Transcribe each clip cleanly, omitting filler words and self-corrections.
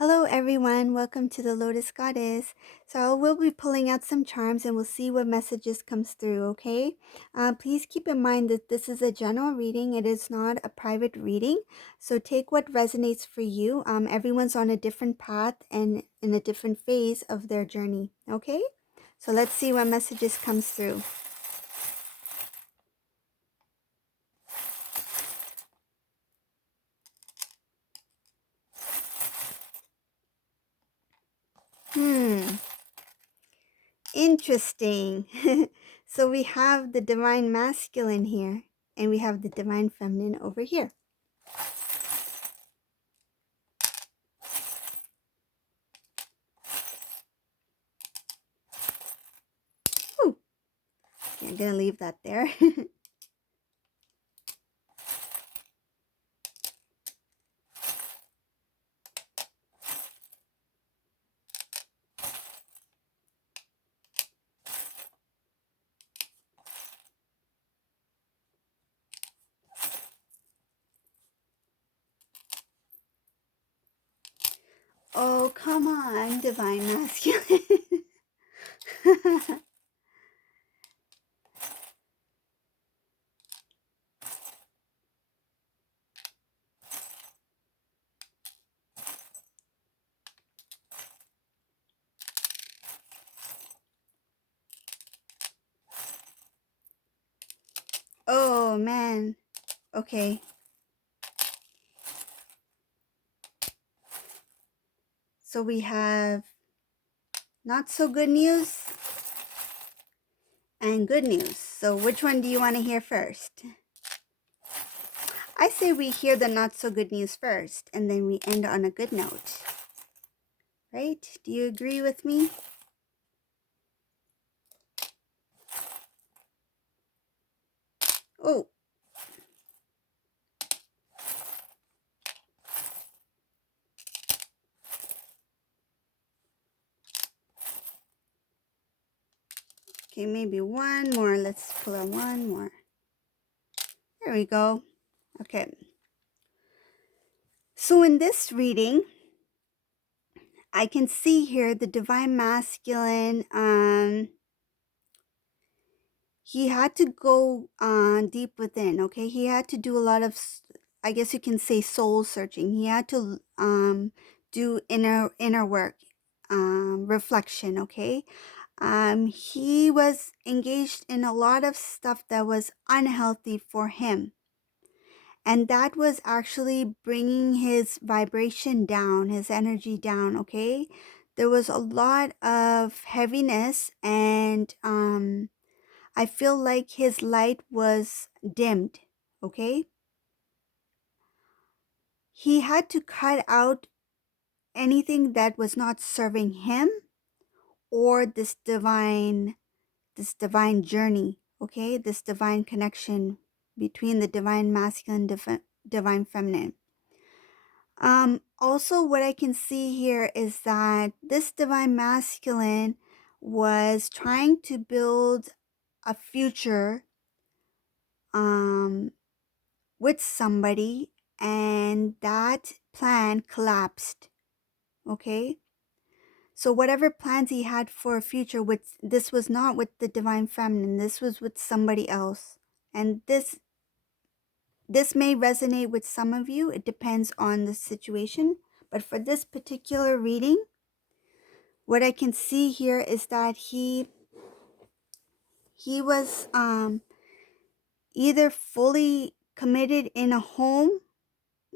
Hello everyone, welcome to the Lotus Goddess. So we'll be pulling out some charms and we'll see what messages comes through, okay? Please keep in mind that this is a general reading. It is not a private reading. So take what resonates for you. Everyone's on a different path and in a different phase of their journey, okay? So let's see what messages comes through. Interesting. So we have the divine masculine here and we have the divine feminine over here. Whew. Okay, I'm gonna leave that there. Oh, come on, divine masculine. Oh, man. Okay. So we have not so good news and good news. So which one do you want to hear first? I say we hear the not so good news first and then we end on a good note. Right? Do you agree with me? Oh. Okay, maybe one more. Let's pull out one more. There we go. Okay. So in this reading, I can see here the divine masculine, he had to go deep within, okay? He had to do a lot of, I guess you can say, soul searching. He had to do inner work, reflection, okay? He was engaged in a lot of stuff that was unhealthy for him. And that was actually bringing his vibration down, his energy down, okay? There was a lot of heaviness and I feel like his light was dimmed, okay? He had to cut out anything that was not serving him or this divine journey, okay? This divine connection between the divine masculine, divine feminine. Also what I can see here is that this divine masculine was trying to build a future with somebody and that plan collapsed, okay? So whatever plans he had for a future, with this was not with the divine feminine, this was with somebody else. And this may resonate with some of you. It depends on the situation. But for this particular reading, what I can see here is that he was either fully committed in a home,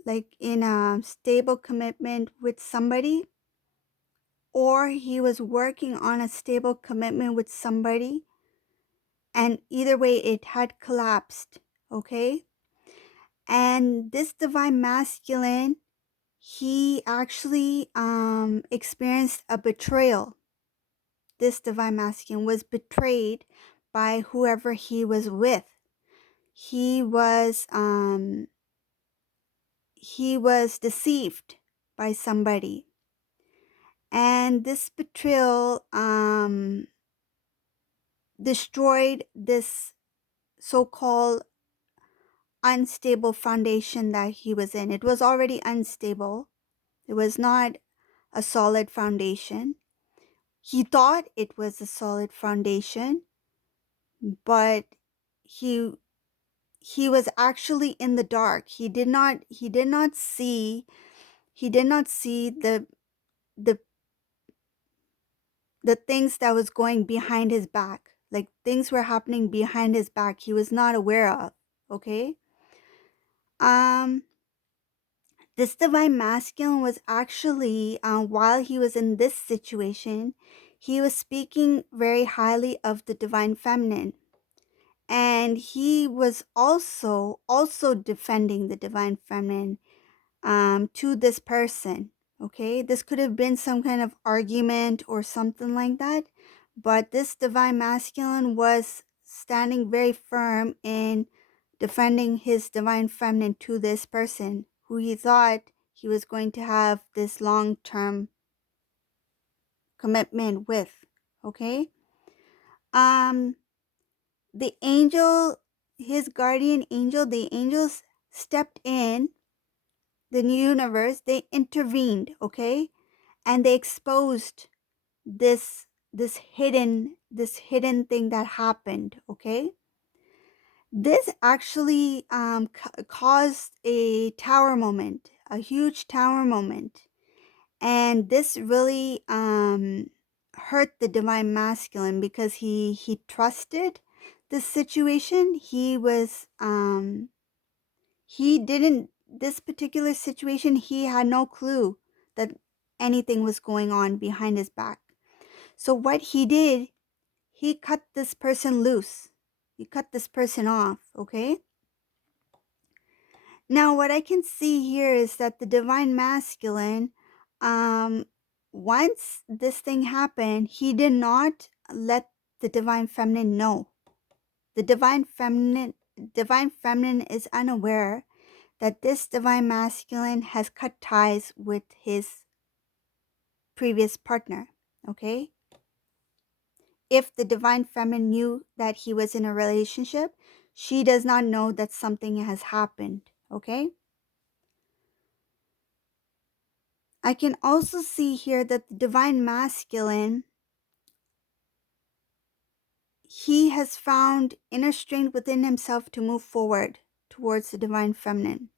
like in a stable commitment with somebody, or he was working on a stable commitment with somebody, and either way it had collapsed, okay? And this divine masculine, he actually experienced a betrayal. This divine masculine was betrayed by whoever he was with. He was deceived by somebody. And this betrayal destroyed this so-called unstable foundation that he was in. It was already unstable. It was not a solid foundation. He thought it was a solid foundation, but he he was actually in the dark. He did not see the the things that was going behind his back. Like things were happening behind his back he was not aware of. Okay? Um this divine masculine was actually, while he was in this situation, he was speaking very highly of the divine feminine, and he was also defending the divine feminine, to this person. Okay, this could have been some kind of argument or something like that, but this divine masculine was standing very firm in defending his divine feminine to this person who he thought he was going to have this long-term commitment with. Okay, um the angel, his guardian angel, the angels stepped in the universe, they intervened. Okay, and they exposed this hidden thing that happened. Okay, this actually caused a tower moment, a huge tower moment, and this really hurt the divine masculine because he trusted this situation. He didn't, this particular situation, he had no clue that anything was going on behind his back. So what he did, he cut this person loose. He cut this person off. Okay, now what I can see here is that the divine masculine, um once this thing happened, he did not let the divine feminine know. The divine feminine is unaware that this divine masculine has cut ties with his previous partner. Okay, if the divine feminine knew that he was in a relationship, she does not know that something has happened. Okay, I can also see here that the divine masculine, he has found inner strength within himself to move forward towards the divine feminine.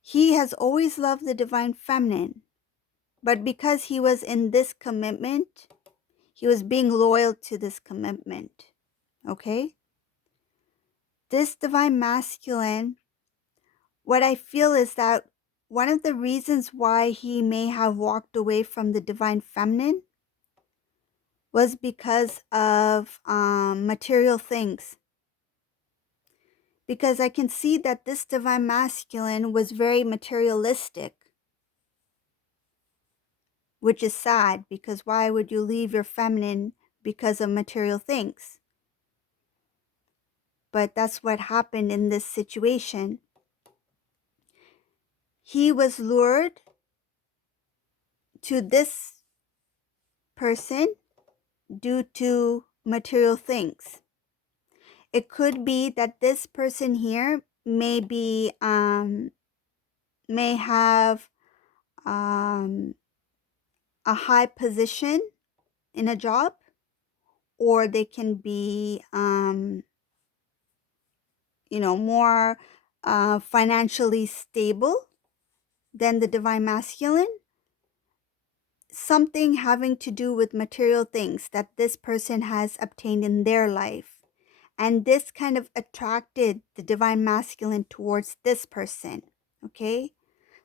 He has always loved the divine feminine, but because he was in this commitment, he was being loyal to this commitment. Okay? This divine masculine, what I feel is that one of the reasons why he may have walked away from the divine feminine was because of material things. Because I can see that this divine masculine was very materialistic, which is sad, because why would you leave your feminine because of material things? But that's what happened in this situation. He was lured to this person due to material things. It could be that this person here may have a high position in a job, or they can be more financially stable than the divine masculine. Something having to do with material things that this person has obtained in their life. And this kind of attracted the divine masculine towards this person. Okay?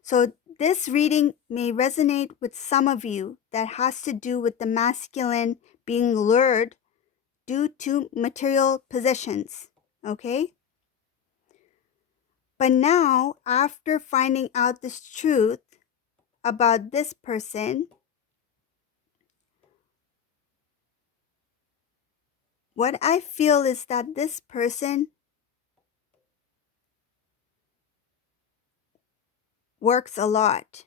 So this reading may resonate with some of you, that has to do with the masculine being lured due to material possessions. Okay? But now, after finding out this truth about this person, what I feel is that this person works a lot.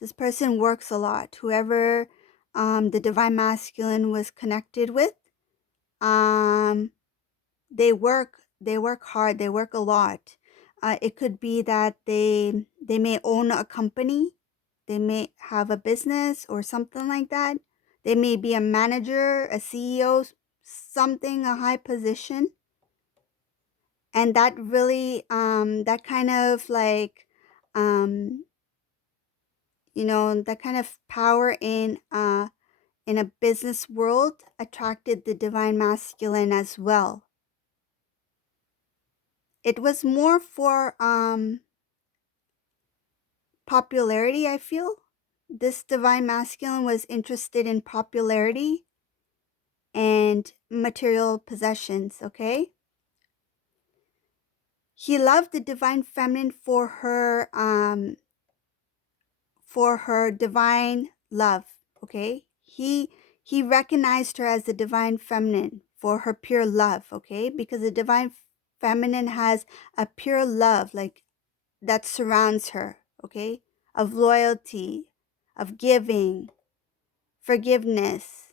This person works a lot. Whoever the divine masculine was connected with, they work hard. They work a lot. It could be that they may own a company, they may have a business or something like that. They may be a manager, a CEO, something, a high position. And that really, that kind of like, um, that kind of power in a business world attracted the divine masculine as well. It was more for popularity, I feel. This divine masculine was interested in popularity and material possessions, okay? He loved the divine feminine for her divine love, okay? He recognized her as the divine feminine for her pure love, okay? Because the divine feminine has a pure love like that surrounds her, okay? Of loyalty, of giving, forgiveness,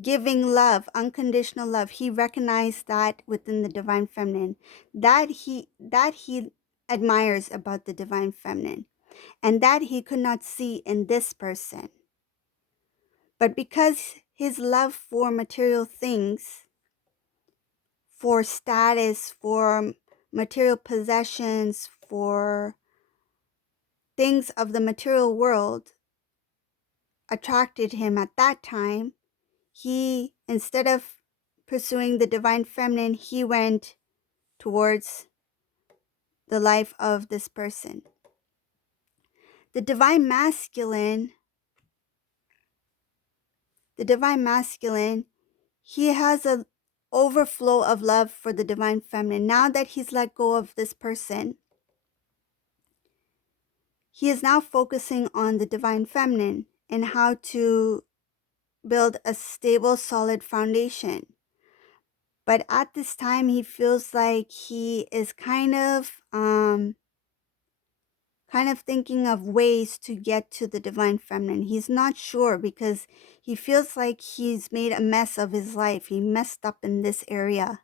giving love, unconditional love. He recognized that within the divine feminine. That he admires about the divine feminine, and that he could not see in this person. But because his love for material things, for status, for material possessions, for things of the material world attracted him at that time, he, instead of pursuing the divine feminine, he went towards the life of this person. The divine masculine, he has an overflow of love for the divine feminine. Now that he's let go of this person, he is now focusing on the divine feminine and how to build a stable, solid foundation. But at this time, he feels like he is kind of thinking of ways to get to the divine feminine. He's not sure because he feels like he's made a mess of his life. He messed up in this area.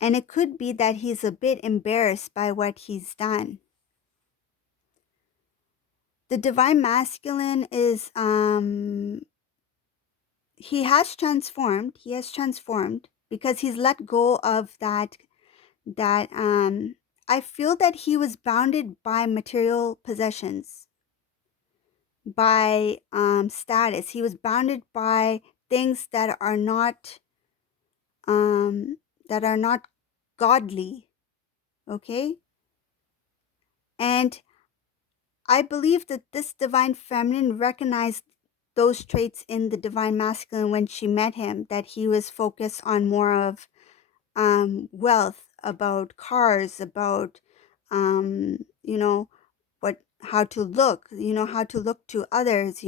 And it could be that he's a bit embarrassed by what he's done. The divine masculine is, he has transformed because he's let go of that, I feel that he was bounded by material possessions, by status. He was bounded by things that are not um, godly, okay? And I believe that this divine feminine recognized those traits in the divine masculine when she met him, that he was focused on more of wealth, about cars, about you know, how to look, how to look to others,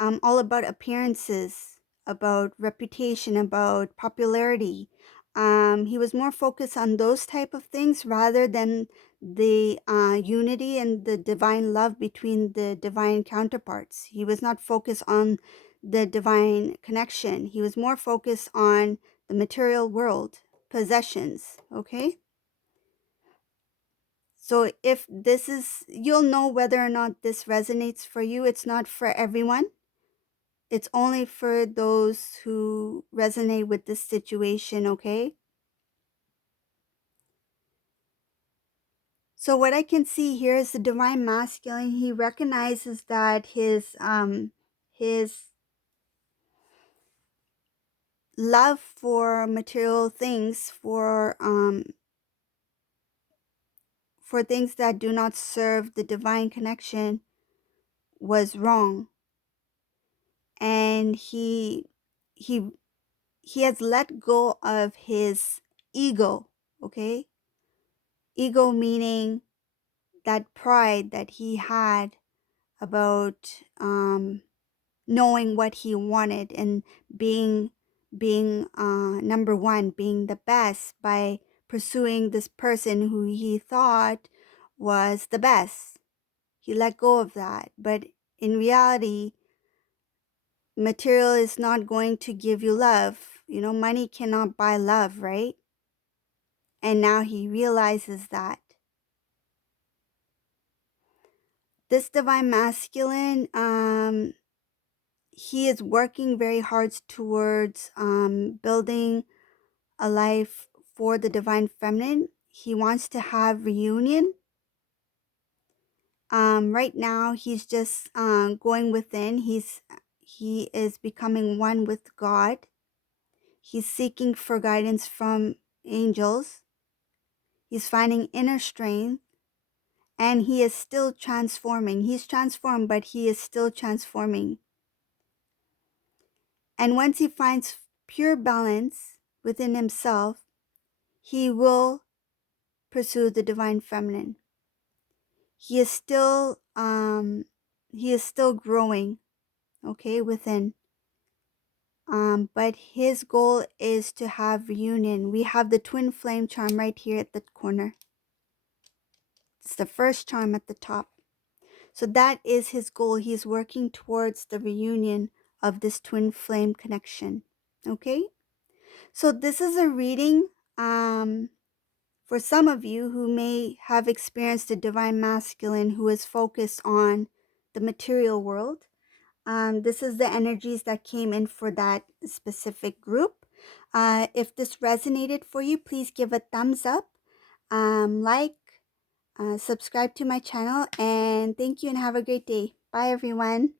all about appearances, about reputation, about popularity. He was more focused on those type of things rather than the unity and the divine love between the divine counterparts. He was not focused on the divine connection. He was more focused on the material world, possessions, okay? So if this is, you'll know whether or not this resonates for you. It's not for everyone. It's only for those who resonate with this situation, okay? So what I can see here is the divine masculine. He recognizes that his love for material things, for things that do not serve the divine connection, was wrong. And he has let go of his ego, okay? Ego meaning that pride that he had about knowing what he wanted and being number one, being the best by pursuing this person who he thought was the best. He let go of that. But in reality, material is not going to give you love. Money cannot buy love, right? And now he realizes that this divine masculine, he is working very hard towards building a life for the divine feminine. He wants to have reunion. Right now, he's just going within. He is becoming one with God. He's seeking for guidance from angels. He's finding inner strength, and he is still transforming. He's transformed, but he is still transforming. And once he finds pure balance within himself, he will pursue the divine feminine. He is still growing, okay, within. But his goal is to have reunion. We have the twin flame charm right here at the corner. It's the first charm at the top. So that is his goal. He's working towards the reunion of this twin flame connection. Okay? So this is a reading for some of you who may have experienced a divine masculine who is focused on the material world. This is the energies that came in for that specific group. If this resonated for you, please give a thumbs up, like, subscribe to my channel, and thank you and have a great day. Bye, everyone.